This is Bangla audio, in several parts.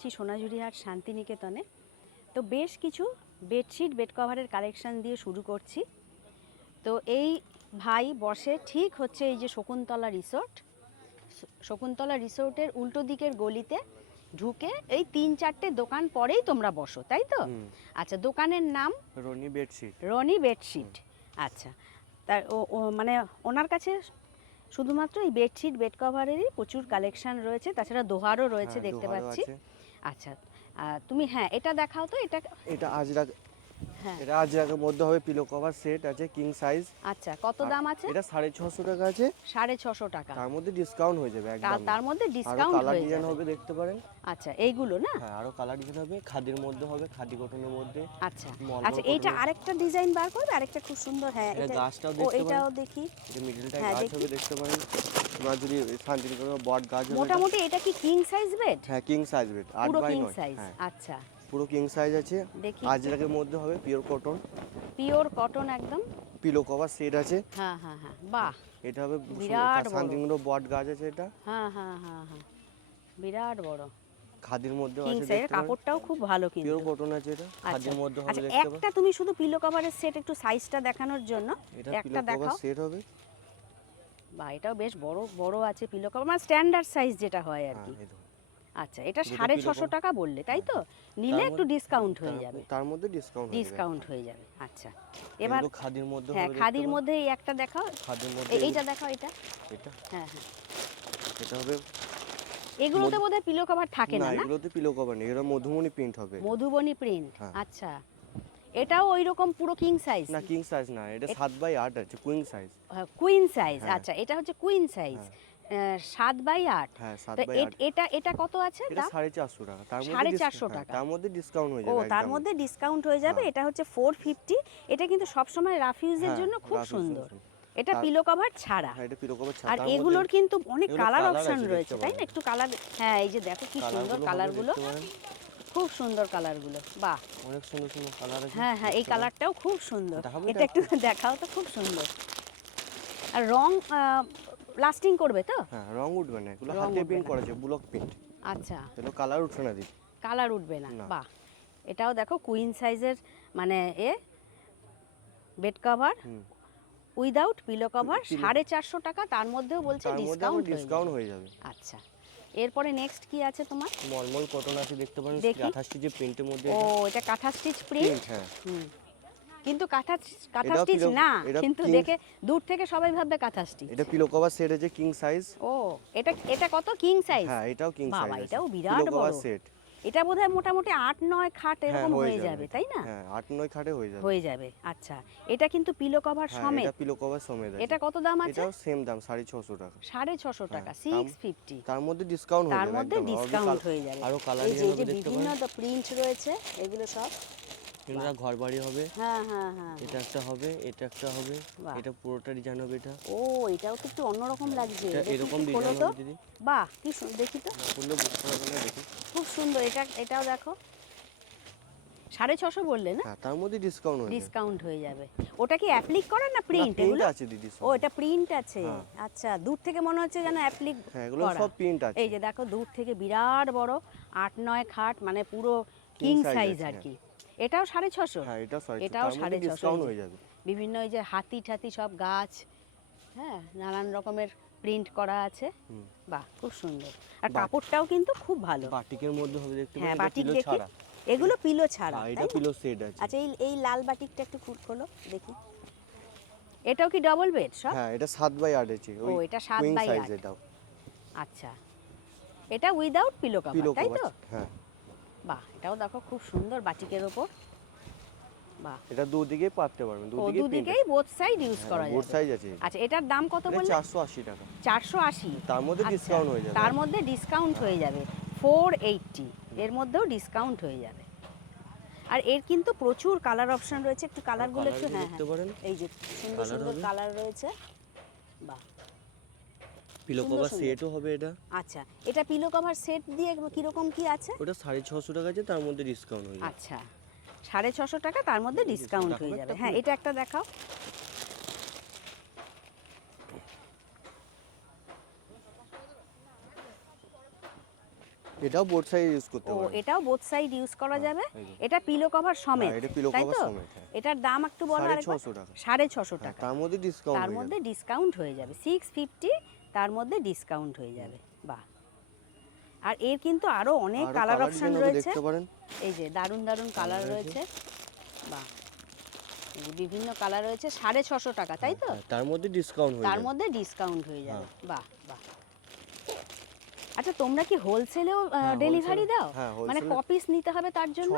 এসেছি সোনাঝুরিহাট শান্তিনিকেতনে। তো বেশ কিছু বেডশিট বেড কভারের কালেকশন দিয়ে শুরু করছি। তো এই ভাই বসে ঠিক হচ্ছে এই যে শকুন্তলা রিসোর্ট। শকুন্তলা রিসোর্টের উল্টো দিকের গলিতে ঢুকে এই তিন চারটে দোকান পরেই তোমরা বসো তাই তো? আচ্ছা দোকানের নাম? রনি বেডশিট। রনি বেডশিট। আচ্ছা তার ও মানে ওনার কাছে শুধুমাত্র এই বেডশিট বেড কভারেরই প্রচুর কালেকশন রয়েছে তাছাড়া দোহারও রয়েছে হ্যাঁ, দেখতে পাচ্ছি। আচ্ছা তুমি হ্যাঁ এটা দেখাও তো এটা এটা আজরাক হ্যাঁ। এটা আজরাকের মধ্যে হবে পিলো কভার সেট আছে কিং সাইজ আচ্ছা কত দাম আছে? এটা সাড়ে ছশো টাকা আছে। সাড়ে ছশো টাকা। তার মধ্যে ডিসকাউন্ট হয়ে যাবে একদম। তার মধ্যে ডিসকাউন্ট কালার ডিজাইন হবে দেখতে পারেন। আচ্ছা এইগুলো না? হ্যাঁ আরও কালার ডিজাইন হবে খাদির মধ্যে হবে খাদি কটনের মধ্যে। আচ্ছা। আচ্ছা এইটা আরেকটা ডিজাইন বার করবে আরেকটা খুব সুন্দর হ্যাঁ এটা গাছটাও দেখতে এটাও দেখি। এটা মিডলটা হ্যাঁ, গাছ হবে দেখতে পারেন। তোমার যদি শান্তিনিকেতন বট গাছ হবে মোটামুটি এটা কি কিং সাইজ বেড হ্যাঁ কিং সাইজ বেড আট পুরো বাই কিং সাইজ হ্যাঁ। আচ্ছা। পুরো কিং সাইজ আছে। আজরাকের মধ্যে হবে পিওর কটন পিওর কটন একদম। পিলো কভার সেট আছে। হ্যাঁ হ্যাঁ হ্যাঁ। বাহ। এটা হবে বিরাট বড়। বট গাছ আছে এটা। হ্যাঁ হ্যাঁ হ্যাঁ হ্যাঁ। বিরাট বড়। খাদির মধ্যে আছে কাপড়টাও খুব ভালো কিন্তু। পিওর কটন আছে এটা। আচ্ছা খাদির মধ্যে হবে আচ্ছা দেখতে একটা তুমি শুধু পিলো কভারের সেট একটু সাইজটা দেখানোর জন্য। এটা একটা দেখাও। সেট হবে। বা এটাও বেশ বড় বড় আছে পিলো কভার মানে স্ট্যান্ডার্ড সাইজ যেটা হয় আর হ্যাঁ কি। আচ্ছা এটা সাড়ে ছশো। টাকা বললে তাই তো? নিলে একটু ডিসকাউন্ট হয়ে যাবে। তার মধ্যে ডিসকাউন্ট ডিসকাউন্ট হয়ে যাবে আচ্ছা। এবার খাদির মধ্যে হ্যাঁ খাদির মধ্যে এই একটা দেখাও। খাদির মধ্যে এইটা দেখাও এটা? এটা? হ্যাঁ হ্যাঁ। এটা হবে এগুলোতে বোধহয় পিলো কভার থাকে না না এগুলোতে পিলো কভার নেই এটা মধুমণি প্রিন্ট হবে মধুবনী প্রিন্ট হ্যাঁ। আচ্ছা। এটাও ওই রকম পুরো কিং সাইজ না কিং সাইজ না এটা সাত বাই আট আছে কুইং সাইজ কুইন সাইজ হ্যাঁ। আচ্ছা এটা হচ্ছে কুইন সাইজ সাত বাই আট। হ্যাঁ আট। এটা এটা কত আছে সাড়ে চারশো টাকা। তার মধ্যে সাড়ে চারশো হ্যাঁ, টাকা। তার মধ্যে ডিসকাউন্ট হয়ে ও যাবে তার মধ্যে ডিসকাউন্ট হয়ে যাবে। হ্যাঁ। এটা হচ্ছে ফোর ফিফটি এটা কিন্তু সবসময় রাফ ইউজের হ্যাঁ, জন্য খুব সুন্দর। এটা পিলো কভার ছাড়া। হ্যাঁ এটা পিলো কভার ছাড়া। আর এগুলোর কিন্তু অনেক কালার অপশন রয়েছে তাই না? একটু কালার হ্যাঁ এই যে দেখো কি সুন্দর কালারগুলো। খুব সুন্দর কালারগুলো বাহ। অনেক সুন্দর সুন্দর কালার আছে। হ্যাঁ হ্যাঁ এই কালারটাও খুব সুন্দর। এটা? একটু দেখাও তো খুব সুন্দর। আর রং লাস্টিং করবে তো? হ্যাঁ রং উঠবে না এগুলো হাতে উঠবে না। করা আছে ব্লক প্রিন্ট আচ্ছা। এগুলো কালার উঠছে না দিদি। কালার উঠবে না। বাহ। এটাও দেখো কুইন সাইজের মানে এ bed cover. Without pillow cover সাড়ে চারশো টাকা তার মধ্যেও বলছে ডিসকাউন্ট ডিসকাউন্ট হয়ে যাবে। আচ্ছা। এরপরে নেক্সট কি আছে তোমার? মলমল কটন আছে দেখতে পারেন দেখি। আঠাশটি প্রিন্টের মধ্যে ও এটা। কাঁথা স্টিচ প্রিন্ট হ্যাঁ। হুম। কিন্তু কাঁথা কাঁথা স্টিচ না কিন্তু দেখে দূর থেকে সবাই ভাববে কাঁথা স্টিচ এটা পিলো কভার সেট আছে কিং সাইজ ও এটা এটা কত কিং সাইজ হ্যাঁ এটাও কিং বাবা, এটাও বিরাট বড়। সেট। এটা বোধহয় মোটামুটি আট নয় খাট হ্যাঁ এরকম হয়ে হয়ে যাবে। যাবে তাই না? হ্যাঁ আট নয় খাটে হয়ে যাবে। হয়ে যাবে আচ্ছা। এটা কিন্তু পিলো কভার হ্যাঁ সমেত। এটা পিলো কভার সমেত এটা কত দাম আছে? এটাও সেম দাম সাড়ে ছশো টাকা। সাড়ে ছশো টাকা হ্যাঁ, সিক্স তার- ফিফটি তার মধ্যে ডিসকাউন্ট হয়ে তার মধ্যে ডিসকাউন্ট হয়ে যাবে। আরও কালার এই যে বিভিন্ন পারেন। প্রিন্ট রয়েছে এগুলো সব। এটা ঘর বাড়ি হবে। হ্যাঁ হ্যাঁ হ্যাঁ এটা একটা হবে এটা একটা হবে এটা পুরোটা ডিজাইন হবে এটা। ও এটাও তো একটু অন্যরকম লাগছে। এরকম ডিজাইন হবে দিদি। বাহ কি সুন্দর দেখি তো। খুললে বুঝতে পারবে না দেখি। খুব সুন্দর এটা এটাও দেখো। সাড়ে ছশো বললে না? তার মধ্যে ডিসকাউন্ট হয়ে ডিসকাউন্ট হয়ে যাবে। ওটা কি অ্যাপ্লিক করা না প্রিন্ট এগুলো? আছে দিদি ও এটা প্রিন্ট আছে। আচ্ছা দূর থেকে মনে হচ্ছে যেন অ্যাপ্লিক হ্যাঁ এগুলো সব প্রিন্ট আছে। এই যে দেখো দূর থেকে বিরাট বড় আট নয় খাট মানে পুরো কিং সাইজ আর। কি। এটাও সাড়ে ছশো। হ্যাঁ এটাও সাড়ে ছশো। হয়ে যাবে। বিভিন্ন ওই যে হাতি ঠাতি সব গাছ হ্যাঁ নানান রকমের প্রিন্ট করা আছে। বাহ খুব সুন্দর। আর কাপড়টাও কিন্তু খুব ভালো। বাটিকের মধ্যে হবে দেখতে হ্যাঁ বাটিক দেখি। এগুলো পিলো ছাড়া হ্যাঁ, এটা পিলো সেট আছে। আচ্ছা এই এই লাল বাটিকটা একটু ফুট খোলো দেখি। এটাও কি ডবল বেড সব? হ্যাঁ এটা সাত বাই আট আছে ও, এটা সাত বাই by সাইজ আট। এটাও। আচ্ছা। এটা উইদাউট পিলো পিলো কভার তাই তো? হ্যাঁ। বাহ এটাও দেখো খুব সুন্দর বাটিকের ওপর। বাহ। এটা দুদিকে পাততে পারবেন দুদিকে দুদিকেই বোথ সাইড ইউজ করা বোর্ড যাবে। সাইজ আছে। আচ্ছা এটার দাম কত এটা বললে? চারশো আশি টাকা। চারশো আশি। তার মধ্যে আচ্ছা, ডিসকাউন্ট হয়ে যাবে। তার মধ্যে ডিসকাউন্ট হয়ে যাবে। ফোর এইটটি এর মধ্যেও ডিসকাউন্ট হয়ে যাবে। আর এর কিন্তু প্রচুর কালার অপশন রয়েছে। একটু কালারগুলো একটু গুলো হ্যাঁ হ্যাঁ। এই যে সুন্দর সুন্দর কালার রয়েছে। বাহ। পিলো কভার সেটও হবে এটা। আচ্ছা এটা পিলো কভার সেট দিয়ে কীরকম কি আছে? ওটা সাড়ে ছশো টাকা আছে তার মধ্যে ডিসকাউন্ট হয়ে আচ্ছা সাড়ে ছশো টাকা তার মধ্যে ডিসকাউন্ট হয়ে যাবে। হ্যাঁ এটা একটা দেখাও। এটাও বোর্ড সাইজ ইউজ করতে পারবেন এটাও বোথ সাইড ইউজ করা যাবে। এটা পিলো কভার সমেত হ্যাঁ, এটা তাই তো? সমেত, হ্যাঁ। এটার দাম একটু বলো সাড়ে আরেকবার। ছশো টাকা। সাড়ে ছশো হ্যাঁ, টাকা। তার মধ্যে ডিসকাউন্ট তার মধ্যে ডিসকাউন্ট হয়ে যাবে। সিক্স ফিফটি তার মধ্যে ডিসকাউন্ট হয়ে যাবে। বাহ। আর এর কিন্তু আরও অনেক কালার অপশন রয়েছে। এই যে দারুণ দারুণ কালার রয়েছে। বাহ। বিভিন্ন কালার রয়েছে সাড়ে ছশো টাকা তাই তো? হ্যাঁ, তার মধ্যে ডিসকাউন্ট হয়ে তার মধ্যে ডিসকাউন্ট হয়ে যাবে। বাহ। আচ্ছা তোমরা কি হোলসেলেও হ্যাঁ, ডেলিভারি দাও? হ্যাঁ, মানে ক পিস নিতে হবে তার জন্য?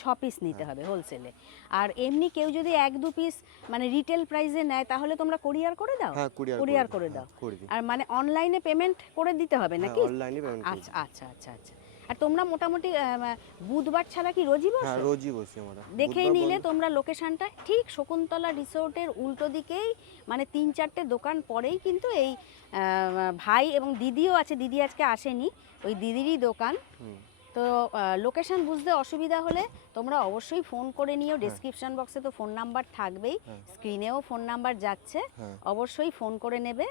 ছ পিস নিতে হবে হোলসেলে আর এমনি কেউ যদি এক দু পিস মানে রিটেল প্রাইসে নেয় তাহলে তোমরা কোরিয়ার করে দাও? হ্যাঁ কুরিয়ার করে দাও। আর মানে অনলাইনে পেমেন্ট করে দিতে হবে হ্যাঁ নাকি? অনলাইনে পেমেন্ট আচ্ছা আচ্ছা আচ্ছা আচ্ছা। আর তোমরা মোটামুটি বুধবার ছাড়া কি রোজই হ্যাঁ বসো রোজই বসি আমরা। দেখেই নিলে তোমরা লোকেশনটা ঠিক শকুন্তলা রিসোর্টের উল্টো দিকেই মানে তিন চারটে দোকান পরেই কিন্তু এই ভাই এবং দিদিও আছে দিদি আজকে আসেনি ওই দিদিরই দোকান। তো লোকেশন বুঝতে অসুবিধা হলে তোমরা অবশ্যই ফোন করে নিও ডেসক্রিপশন বক্সে তো ফোন নাম্বার থাকবেই হ্যাঁ। স্ক্রিনেও ফোন নাম্বার যাচ্ছে হ্যাঁ। অবশ্যই ফোন করে নেবে।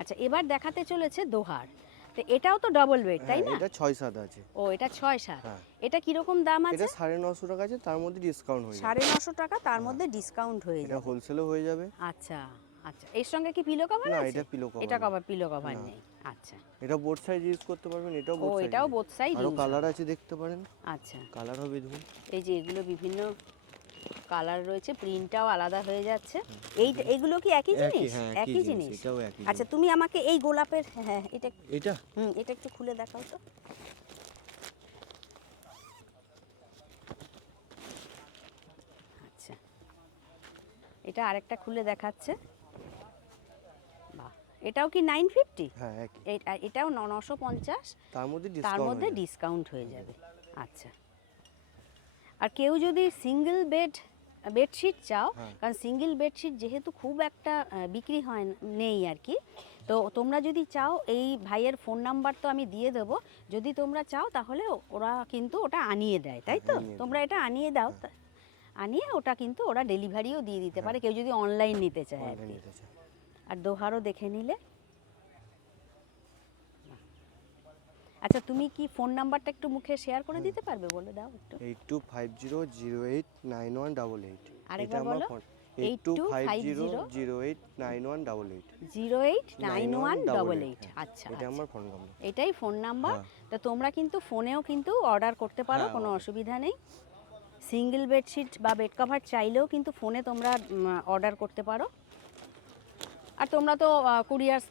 আচ্ছা এবার দেখাতে চলেছে দোহার। তো এটাও তো ডবল বেড তাই হ্যাঁ, না? এটা ছয় সাত আছে। ও এটা ছয় সাত। এটা কি রকম দাম আছে? এটা সাড়ে নশো টাকা আছে তার মধ্যে ডিসকাউন্ট হয়ে যাবে। সাড়ে নশো টাকা তার মধ্যে ডিসকাউন্ট হয়ে যাবে। এটা হোলসেলও হয়ে যাবে। আচ্ছা আচ্ছা। এর সঙ্গে কি পিলো কভার আছে? না এটা পিলো কভার এটা কভার পিলো কভার নেই। আচ্ছা। এটা বোর্ড সাইজ ইউজ করতে পারবেন এটাও বোর্ড সাইজ এটাও বোথ সাইড আরও কালার আছে দেখতে পারেন। আচ্ছা। কালার হবে দেখুন এই যে এগুলো বিভিন্ন কালার রয়েছে প্রিন্টটাও আলাদা হয়ে যাচ্ছে। এই এগুলো কি একই জিনিস? হ্যাঁ একই জিনিস একই আচ্ছা তুমি আমাকে এই গোলাপের হ্যাঁ এটা এটা? হুম এটা একটু খুলে দেখাও তো। আচ্ছা। এটা আরেকটা খুলে দেখাচ্ছে। বাহ এটাও কি নাইন ফিফটি? হ্যাঁ এটাও নশো পঞ্চাশ। তার মধ্যে তার মধ্যে ডিসকাউন্ট হয়ে যাবে। আচ্ছা। আর কেউ যদি সিঙ্গেল বেড বেডশিট চাও হ্যাঁ। কারণ সিঙ্গেল বেডশিট যেহেতু খুব একটা বিক্রি হয় নেই আর কি। তো তোমরা যদি চাও এই ভাইয়ের ফোন নাম্বার তো আমি দিয়ে দেবো। যদি তোমরা চাও তাহলে ওরা কিন্তু ওটা আনিয়ে দেয় তাই তো? হ্যাঁ। তোমরা এটা আনিয়ে দাও। তা- আনিয়ে ওটা কিন্তু ওরা ডেলিভারিও দিয়ে দিতে পারে কেউ যদি অনলাইন নিতে চায় আর কি। আর দোহারও দেখে নিলে। আচ্ছা তুমি কি ফোন নাম্বারটা একটু মুখে শেয়ার করে দিতে পারবে বলে দাও একটু? Eight two five zero zero eight nine one double eight. আরেকবার বলো। Eight two five zero zero eight nine one double eight. Zero eight nine one double eight. হ্যাঁ। আচ্ছা এটা আচ্ছা। আমার ফোন নাম্বার এটাই ফোন নাম্বার হ্যাঁ। তো তোমরা কিন্তু ফোনেও কিন্তু অর্ডার করতে পারো হ্যাঁ, কোনো অসুবিধা নেই। সিঙ্গেল বেডশিট বা বেড কভার চাইলেও কিন্তু ফোনে তোমরা অর্ডার করতে পারো। আর তোমরা তো কুরিয়ার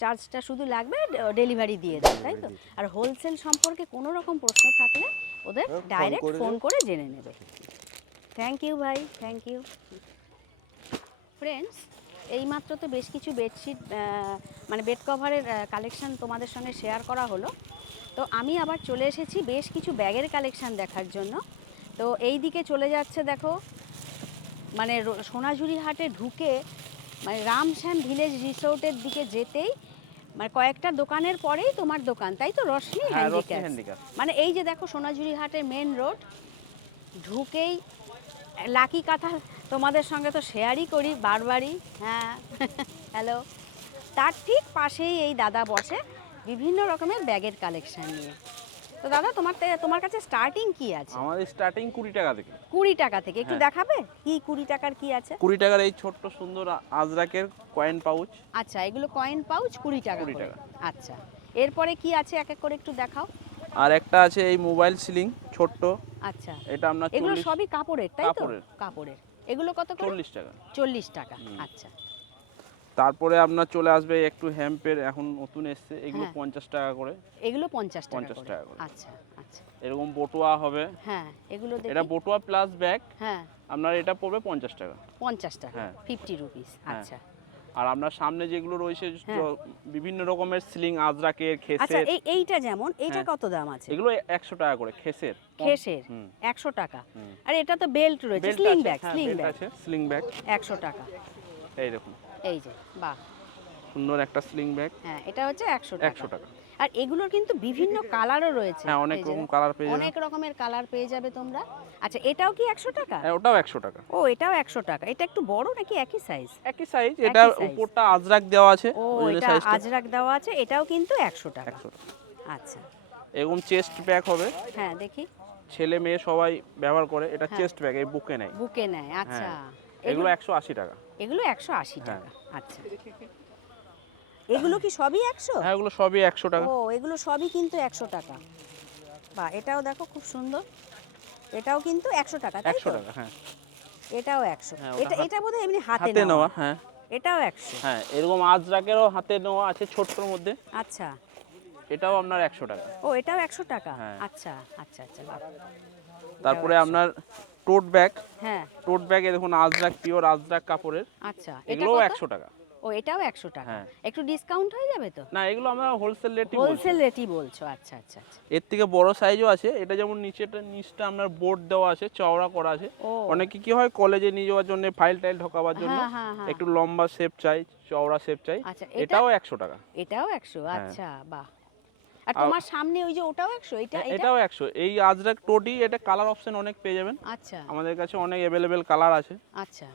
চার্জটা শুধু লাগবে ডেলিভারি দিয়ে দাও তাই তো? আর হোলসেল সম্পর্কে কোনো রকম প্রশ্ন থাকলে ওদের হ্যাঁ, ডাইরেক্ট ফোন করে জেনে নেবে। থ্যাংক ইউ ভাই থ্যাংক ইউ ফ্রেন্ডস এইমাত্র তো বেশ কিছু বেডশিট মানে বেড কভারের কালেকশন তোমাদের সঙ্গে শেয়ার করা হলো। তো আমি আবার চলে এসেছি বেশ কিছু ব্যাগের কালেকশান দেখার জন্য। তো এই দিকে চলে যাচ্ছে দেখো মানে সোনাঝুরি হাটে ঢুকে মানে রামশ্যাম ভিলেজ রিসোর্টের দিকে যেতেই মানে কয়েকটা দোকানের পরেই তোমার দোকান তাই তো? রশ্মি হ্যাঁ হ্যান্ডিক্যাপ মানে এই যে দেখো সোনাঝুরি হাটের মেন রোড ঢুকেই লাকি কাঁথা তোমাদের সঙ্গে তো শেয়ারই করি বারবারই হ্যাঁ হ্যালো তার ঠিক পাশেই এই দাদা বসে বিভিন্ন রকমের ব্যাগের কালেকশান নিয়ে। তো দাদা তোমার তোমার কাছে স্টার্টিং কি আছে? আমাদের স্টার্টিং কুড়ি টাকা থেকে। কুড়ি টাকা থেকে। একটু হ্যাঁ। দেখাবে? কি কুড়ি টাকার কি আছে? কুড়ি টাকার এই ছোট্ট সুন্দর আজরাকের কয়েন পাউচ আচ্ছা এগুলো কয়েন পাউচ কুড়ি টাকা 20 টাকা। আচ্ছা এরপরে কি আছে? এক এক করে একটু দেখাও। আর একটা আছে এই মোবাইল সিলিং ছোট্ট। আচ্ছা এটা আপনার এগুলো সবই কাপড়ের তাই তো? কাপড়ের। কাপড়ের। এগুলো কত করে? চল্লিশ টাকা। চল্লিশ টাকা আচ্ছা। তারপরে আপনার চলে আসবে একটু হ্যাম্পের এখন নতুন এসছে এগুলো হ্যাঁ। পঞ্চাশ টাকা করে। এগুলো পঞ্চাশ 50 টাকা করে। আচ্ছা আচ্ছা। এরকম বটুয়া হবে। হ্যাঁ এগুলো এটা বটুয়া প্লাস ব্যাগ হ্যাঁ। আপনার এটা পড়বে পঞ্চাশ টাকা। পঞ্চাশ টাকা হ্যাঁ। ফিফটি রুপিস হ্যাঁ। আচ্ছা। আর আপনার সামনে যেগুলো রয়েছে হ্যাঁ। বিভিন্ন রকমের সিলিং আজরাকের আচ্ছা খেসের। এই এইটা যেমন এইটা। কত দাম আছে? এগুলো একশো টাকা করে খেসের। খেসের হুম। একশো টাকা। আর এটা তো বেল্ট রয়েছে স্লিং ব্যাগ স্লিং ব্যাগ আছে স্লিং ব্যাগ একশো টাকা। এই দেখুন। এই যে বাহ। সুন্দর একটা স্লিং ব্যাগ হ্যাঁ এটা হচ্ছে একশো টাকা। একশো টাকা। আর এগুলোর কিন্তু বিভিন্ন কালারও রয়েছে। হ্যাঁ অনেক রকম কালার পেয়ে অনেক রকমের কালার পেয়ে যাবে তোমরা। আচ্ছা এটাও কি একশো টাকা? হ্যাঁ ওটাও একশো টাকা। ও এটাও একশো টাকা। এটা একটু বড় নাকি একই সাইজ একই সাইজ size। উপরটা আজরাক দেওয়া আছে। ও এটা আজরাক দেওয়া আছে এটাও কিন্তু একশো টাকা। একশো টাকা। আচ্ছা। এরকম চেস্ট ব্যাগ হবে। হ্যাঁ দেখি। ছেলে মেয়ে সবাই ব্যবহার করে এটা। চেস্ট ব্যাগ এই বুকে নেয়। বুকে নেয় আচ্ছা। হ্যাঁ। এগুলো একশো আশি টাকা। এগুলো একশো আশি হ্যাঁ। টাকা আচ্ছা। এগুলো কি সবই একশো? হ্যাঁ এগুলো সবই একশো টাকা। ও এগুলো সবই কিন্তু একশো টাকা। বা এটাও দেখো খুব সুন্দর। এটাও কিন্তু একশো টাকা একশো? টাকা হ্যাঁ। এটাও একশো। হ্যাঁ, এটা এটা বোধহয় এমনি হাতে হাতে নেওয়া। হ্যাঁ। এটাও একশো। হ্যাঁ এরকম আজরাকেরও হাতে নেওয়া আছে ছোট্টর মধ্যে। আচ্ছা। এটাও আপনার একশো টাকা। ও এটাও একশো টাকা? হ্যাঁ। আচ্ছা আচ্ছা আচ্ছা। তারপরে আপনার টোট ব্যাগ। হ্যাঁ। টোট ব্যাগে দেখুন আজরাক পিওর আজরাক কাপড়ের। আচ্ছা এটা এগুলোও কত? একশো টাকা। ও এটাও একশো টাকা? হ্যাঁ। একটু ডিসকাউন্ট হয়ে যাবে তো? না এগুলো আমরা হোলসেল রেটই বলছি। হোলসেল রেটই বলছো আচ্ছা আচ্ছা আচ্ছা। এর থেকে বড় সাইজও আছে। এটা যেমন নিচেটা নিচটা আপনার বোর্ড দেওয়া আছে চওড়া করা আছে। অনেকে কি হয় কলেজে নিয়ে যাওয়ার জন্য ফাইল টাইল ঢোকাবার জন্য হ্যাঁ, হ্যাঁ। একটু লম্বা শেপ চাই চওড়া শেপ চাই। আচ্ছা এটাও একশো টাকা। এটাও একশো। আচ্ছা বাহ। আর তোমার সামনে ওই যে ওটাও একশো এটা এটা? এটাও একশো। এই আজরাক টোটি এটা কালার অপশন অনেক পেয়ে যাবেন। আচ্ছা। আমাদের কাছে অনেক অ্যাভেলেবেল কালার আছে। আচ্ছা।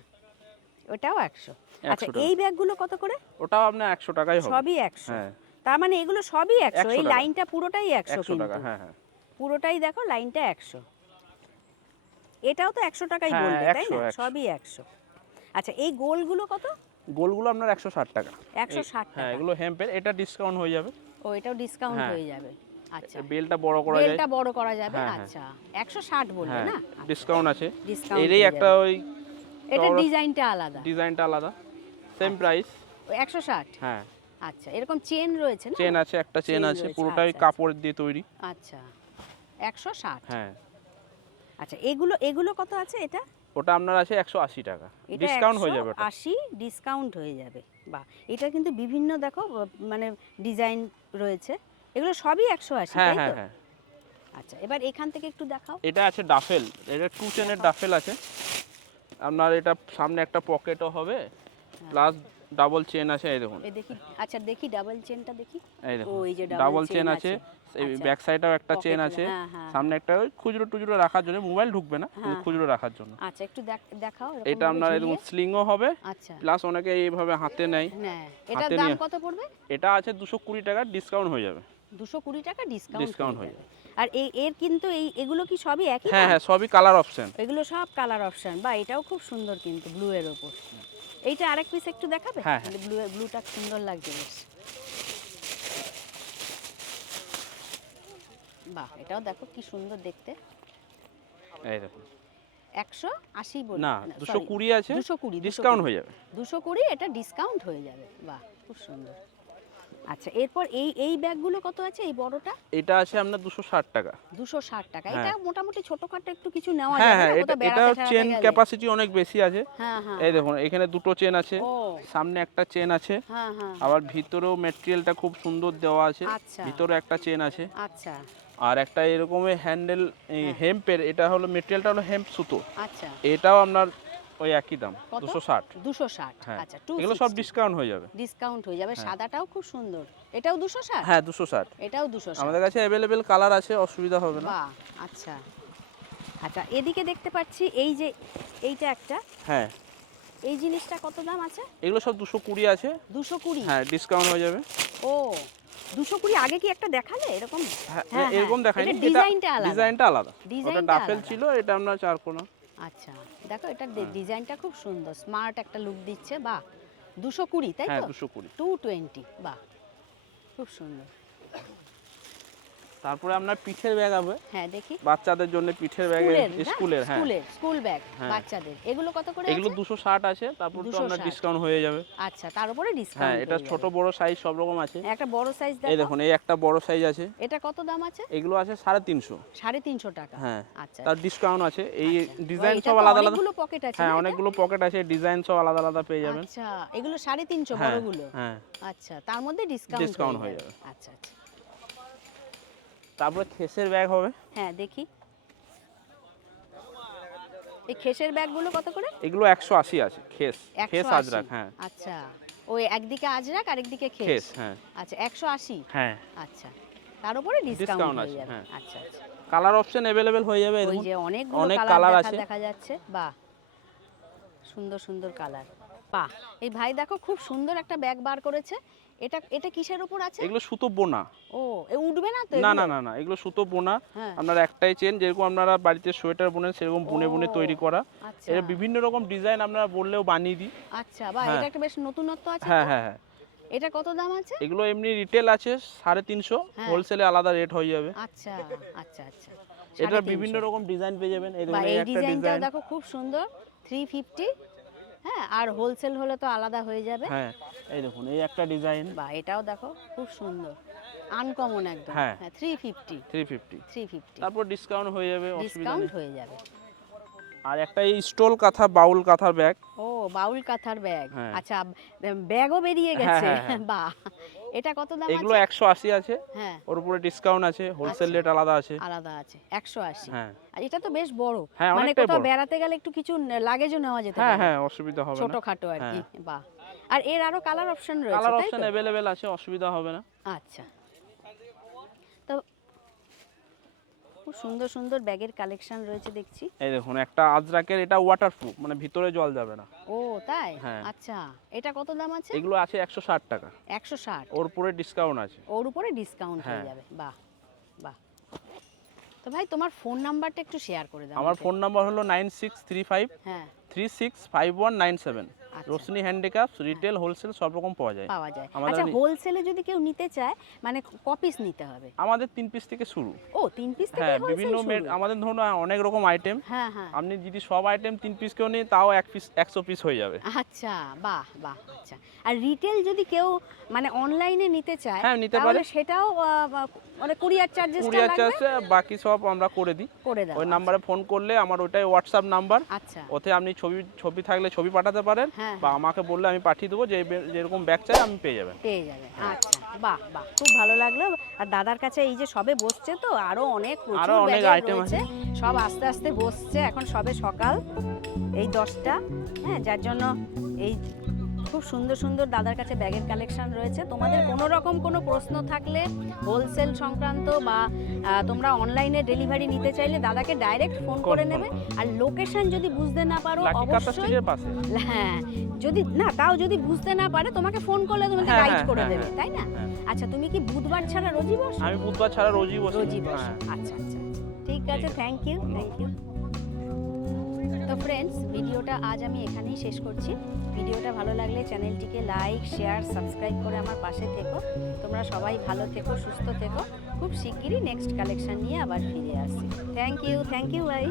ওটাও একশো। 100 আচ্ছা। এই ব্যাগগুলো কত করে? ওটাও আপনার একশো টাকাই হবে। সবই একশো। হ্যাঁ। তার মানে এগুলো সবই একশো। 100 এই। লাইনটা পুরোটাই একশো একশো কিন্তু। টাকা হ্যাঁ হ্যাঁ। পুরোটাই দেখো লাইনটা একশো। এটাও তো একশো টাকাই হ্যাঁ, বলবে তাই 100, না? 100 সবই একশো। আচ্ছা এই গোলগুলো কত? গোলগুলো আপনার একশো ষাট টাকা। একশো এই- ষাট হ্যাঁ টাকা। এগুলো হেম্পের এটা ডিসকাউন্ট হয়ে যাবে। ও এটাও ডিসকাউন্ট হ্যাঁ। হয়ে যাবে। আচ্ছা। বেলটা বড় করা যায়। বেলটা বড় করা যাবে হ্যাঁ, হ্যাঁ। আচ্ছা। একশো ষাট বলবে হ্যাঁ না? ডিসকাউন্ট আছে। এরই একটা ওই এটা ডিজাইনটা আলাদা। ডিজাইনটা আলাদা। সেম প্রাইস একশো ষাট? হ্যাঁ। আচ্ছা এরকম চেন রয়েছে না? চেন আছে একটা চেন আছে পুরোটাই আচ্ছা, কাপড় দিয়ে তৈরি। আচ্ছা একশো ষাট? হ্যাঁ। আচ্ছা এগুলো এগুলো কত আছে এটা? ওটা আপনার আছে একশো আশি টাকা। এটা ডিসকাউন্ট হয়ে যাবে ওটা। আশি ডিসকাউন্ট হয়ে যাবে। বা এটা কিন্তু বিভিন্ন দেখো মানে ডিজাইন রয়েছে। এগুলো সবই একশো আশি হ্যাঁ হ্যাঁ হ্যাঁ। আচ্ছা এবার এখান থেকে একটু দেখাও। এটা আছে ডাফেল এটা টু চেনের ডাফেল আছে। আপনার এটা সামনে একটা পকেটও হবে হ্যাঁ। প্লাস ডাবল চেন আছে এই দেখুন। এই দেখি আচ্ছা দেখি ডাবল চেনটা দেখি। এই দেখুন এই যে ডাবল চেন আছে এই আচ্ছা। ব্যাক সাইডেও একটা চেন আছে। হ্যাঁ, হ্যাঁ, সামনে একটা ওই খুচরো টুচরো রাখার জন্য মোবাইল ঢুকবে না হ্যাঁ। খুচরো রাখার জন্য। আচ্ছা একটু দেখাও এটা আপনার। এরকম স্লিংও হবে আচ্ছা। প্লাস অনেকে এইভাবে হাতে নেয়। এটার দাম কত পড়বে? এটা আছে দুশো কুড়ি টাকা ডিসকাউন্ট হয়ে যাবে। দুশো কুড়ি টাকা ডিসকাউন্ট Discount হয়ে হয়ে যাবে। আর এই এর কিন্তু এই এগুলো কি সবই একই হ্যাঁ হ্যাঁ সবই কালার অপশন এগুলো সব কালার অপশন বা এটাও খুব সুন্দর কিন্তু ব্লু এর ওপর। এইটা আরেক পিস একটু দেখাবে? হ্যাঁ, হ্যাঁ। ব্লু ব্লুটা সুন্দর লাগছে বেশ। বাহ এটাও দেখো কি সুন্দর দেখতে। এই দেখো। একশো আশি বলি। না দুশো কুড়ি আছে দুশো কুড়ি ডিসকাউন্ট হয়ে যাবে। দুশো কুড়ি এটা ডিসকাউন্ট হয়ে যাবে। বাহ খুব সুন্দর। আচ্ছা এরপর এই এই ব্যাগগুলো কত আছে এই বড়টা? এটা আছে আপনার দুশো ষাট টাকা। দুশো ষাট টাকা। হ্যাঁ। এটা মোটামুটি ছোটখাটো একটু কিছু নেওয়া হ্যাঁ যাবে হ্যাঁ এটা এটা চেন ক্যাপাসিটি অনেক বেশি আছে। হ্যাঁ হ্যাঁ। এই দেখুন এখানে দুটো চেন আছে। সামনে একটা চেন আছে। হ্যাঁ হ্যাঁ। আবার ভিতরেও মেটেরিয়ালটা খুব সুন্দর দেওয়া আছে। আচ্ছা। ভিতরে একটা চেন আছে। আচ্ছা। আর একটা এরকমের হ্যান্ডেল হ্যাঁ। হেম্পের এটা হলো মেটেরিয়ালটা হলো হেম্প সুতো। আচ্ছা। এটাও আপনার ওই একই দাম কত? দুশো ষাট। দুশো ষাট হ্যাঁ আচ্ছা এগুলো সব ডিসকাউন্ট হয়ে যাবে। ডিসকাউন্ট হয়ে যাবে হ্যাঁ। সাদাটাও খুব সুন্দর। এটাও দুশো ষাট? হ্যাঁ দুশো ষাট। এটাও দুশো ষাট। আমাদের কাছে অ্যাভেলেবেল কালার আছে অসুবিধা হবে না। বাহ আচ্ছা। আচ্ছা এদিকে দেখতে পাচ্ছি এই যে এইটা একটা। হ্যাঁ। এই জিনিসটা কত দাম আছে? এগুলো সব দুশো কুড়ি আছে। দুশো কুড়ি? হ্যাঁ ডিসকাউন্ট হয়ে যাবে। ও দুশো কুড়ি আগে কি একটা দেখালে? এরকম? হ্যাঁ হ্যাঁ, এরকম এটা ডিজাইনটা আলাদা। ডিজাইনটা আলাদা। ডিজাইনটা ডাফেল ছিল এটা আমরা চার কোনা আচ্ছা দেখো এটা ডিজাইনটা খুব সুন্দর স্মার্ট একটা লুক দিচ্ছে বাহ। দুশো কুড়ি তাই হ্যাঁ তো দুশো কুড়ি। টু টোয়েন্টি বাহ। খুব সুন্দর। তারপরে আপনার পিঠের ব্যাগ হবে হ্যাঁ দেখি। বাচ্চাদের জন্য পিঠের ব্যাগ স্কুলের হ্যাঁ। স্কুলের স্কুল ব্যাগ হ্যাঁ। বাচ্চাদের। এগুলো কত করে এগুলো আছে? দুশো ষাট আছে তারপর তো 260 আপনার ডিসকাউন্ট হয়ে যাবে। আচ্ছা তার উপরে ডিসকাউন্ট হ্যাঁ এটা ছোট বড় সাইজ সব রকম আছে। একটা বড় সাইজ দেখো। এই দেখুন এই একটা বড় সাইজ আছে। এটা কত দাম আছে? এগুলো আছে সাড়ে তিনশো। সাড়ে তিনশো টাকা। হ্যাঁ আচ্ছা। তার ডিসকাউন্ট আছে। এই আচ্ছা। ডিজাইন সব আলাদা আলাদা অনেকগুলো পকেট আছে হ্যাঁ অনেকগুলো পকেট আছে ডিজাইন সব আলাদা আলাদা পেয়ে যাবেন। আচ্ছা এগুলো সাড়ে তিনশো হ্যাঁ বড়গুলো। হ্যাঁ। আচ্ছা তার মধ্যে ডিসকাউন্ট হয়ে হয়ে যাবে। আচ্ছা আচ্ছা। তারপরে খেসের ব্যাগ হবে। হ্যাঁ দেখি। এই খেসের ব্যাগগুলো কত করে? এগুলো একশো আশি আছে খেস। খেস 180 আজরাক হ্যাঁ। আচ্ছা। ওই একদিকে আজরাক আরেকদিকে খেস? খেস হ্যাঁ। আচ্ছা একশো আশি? হ্যাঁ। আচ্ছা। তার উপরে ডিসকাউন্ট আছে, হ্যাঁ। আচ্ছা আচ্ছা। কালার অপশন অ্যাভেলেবেল হয়ে যাবে ওই যে অনেকগুলো অনেক কালার আছে। দেখা যাচ্ছে। বাহ। সুন্দর সুন্দর কালার বাহ এই ভাই দেখো খুব সুন্দর একটা ব্যাগ বার করেছে। এটা এটা কিসের উপর আছে? এগুলো সুতো বোনা। ও এ উঠবে না তো না না না না এগুলো সুতো বোনা। হ্যাঁ। আপনার একটাই চেন যেরকম আপনারা বাড়িতে সোয়েটার বোনেন সেরকম বুনে বুনে তৈরি করা। আচ্ছা। এর বিভিন্ন রকম ডিজাইন আপনারা বললেও বানিয়ে দিই। আচ্ছা বাহ হ্যাঁ। এটা একটা বেশ নতুনত্ব আছে হ্যাঁ হ্যাঁ হ্যাঁ। এটা কত দাম আছে? এগুলো এমনি রিটেল আছে সাড়ে তিনশো। হ্যাঁ। হোলসেলে আলাদা রেট হয়ে যাবে। আচ্ছা আচ্ছা আচ্ছা। সাড়ে বিভিন্ন রকম ডিজাইন পেয়ে যাবেন। এই বা দেখুন এই এই একটা ডিজাইনটাও ডিজাইন দেখো খুব সুন্দর থ্রি ফিফটি হ্যাঁ আর হোলসেল হলে তো আলাদা হয়ে যাবে। হ্যাঁ এই দেখুন এই একটা ডিজাইন বা এটাও দেখো খুব সুন্দর। আনকমন একদম। হ্যাঁ। Three fifty three fifty three fifty তারপর ডিসকাউন্ট হয়ে যাবে ডিসকাউন্ট হয়ে যাবে। আর একটা এই স্টোল কাঁথা বাউল কাঁথার ব্যাগ ও বাউল কাঁথার ব্যাগ। আচ্ছা ব্যাগও বেরিয়ে হ্যাঁ, গেছে। হ্যাঁ, হ্যাঁ। বাহ। এটা কত দাম এগুলো আছে? একশো আশি আছে। হ্যাঁ। ওর উপরে ডিসকাউন্ট আছে হোলসেল আচ্ছা। রেট আলাদা আছে। আলাদা আছে একশো আশি। হ্যাঁ। আর এটা তো বেশ বড়। হ্যাঁ, মানে কোথাও বেড়াতে গেলে একটু কিছু লাগেজও নেওয়া যেতে হ্যাঁ পারে। হ্যাঁ অসুবিধা হবে না। ছোটখাটো আর কি হ্যাঁ। বাহ। আর এর আরও কালার অপশন রয়েছে কালার অপশন अवेलेबल আছে অসুবিধা হবে না। আচ্ছা। খুব সুন্দর সুন্দর ব্যাগের কালেকশন রয়েছে দেখছি। এই দেখুন একটা আজরাকের এটা ওয়াটারপ্রুফ মানে ভিতরে জল যাবে না। ও তাই? হ্যাঁ। আচ্ছা এটা কত দাম আছে? এগুলো আছে 160 টাকা। 160 ওর উপরে ডিসকাউন্ট আছে। ওর উপরে ডিসকাউন্ট হয়ে হ্যাঁ। যাবে বাহ বাহ। তো ভাই তোমার ফোন নাম্বারটা একটু শেয়ার করে দাও আমার ফোন নাম্বার হলো 9635 হ্যাঁ। 365197 রোশনি হ্যান্ডিক্রাফট রিটেল হোলসেল সব রকম পাওয়া যায়। পাওয়া যায়। আচ্ছা হোলসেলে যদি কেউ নিতে চায় মানে কপিস নিতে হবে? আমাদের তিন পিস থেকে শুরু। ও তিন পিস থেকে হ্যাঁ বিভিন্ন আমাদের ধরুন অনেক রকম আইটেম। হ্যাঁ হ্যাঁ। আপনি যদি সব আইটেম তিন পিস কেউ নিন তাও এক পিস একশো পিস হয়ে যাবে। আচ্ছা বাহ বাহ আচ্ছা। আর রিটেল যদি কেউ মানে অনলাইনে নিতে চায় হ্যাঁ, নিতে পারে। সেটাও মানে কুরিয়ার চার্জেসটা কুরিয়ার চার্জ বাকি সব আমরা করে দিই। করে দাও ওই নাম্বারে ফোন করলে আমার ওটাই হোয়াটসঅ্যাপ নাম্বার। আচ্ছা। ওতে আপনি ছবি ছবি থাকলে ছবি পাঠাতে পারেন। হ্যাঁ। বা আমাকে বললে আমি পাঠিয়ে দেবো যে যেরকম ব্যাগ চাই আমি পেয়ে যাবেন। পেয়ে যাবে আচ্ছা বাহ বাহ খুব ভালো লাগল। আর দাদার কাছে এই যে সবে বসছে তো আরও অনেক আরও অনেক আইটেম আছে। সব আস্তে আস্তে বসছে এখন সবে সকাল এই দশটা হ্যাঁ যার জন্য এই খুব সুন্দর সুন্দর দাদার কাছে ব্যাগের কালেকশন রয়েছে। তোমাদের কোনো রকম কোনো প্রশ্ন থাকলে হোলসেল সংক্রান্ত বা তোমরা অনলাইনে ডেলিভারি নিতে চাইলে দাদাকে ডাইরেক্ট ফোন করে নেবে। আর লোকেশন যদি বুঝতে না পারো অবশ্যই হ্যাঁ যদি না তাও যদি বুঝতে না পারে তোমাকে ফোন করলে তোমাকে হ্যাঁ, গাইড হ্যাঁ, করে হ্যাঁ, দেবে হ্যাঁ। তাই না? হ্যাঁ। আচ্ছা তুমি কি বুধবার ছাড়া রোজই বসো? আমি বুধবার ছাড়া রোজই বসি। রোজই বসো। হ্যাঁ। আচ্ছা আচ্ছা আচ্ছা। ঠিক আছে থ্যাংক ইউ থ্যাংক ইউ তো ফ্রেন্ডস ভিডিওটা আজ আমি এখানেই শেষ করছি। ভিডিওটা ভালো লাগলে চ্যানেলটিকে লাইক শেয়ার সাবস্ক্রাইব করে আমার পাশে থেকো। তোমরা সবাই ভালো থেকো, সুস্থ থেকো। খুব শিগগিরই নেক্সট কালেকশন নিয়ে আবার ফিরে আসছি। থ্যাংক ইউ থ্যাংক ইউ ভাই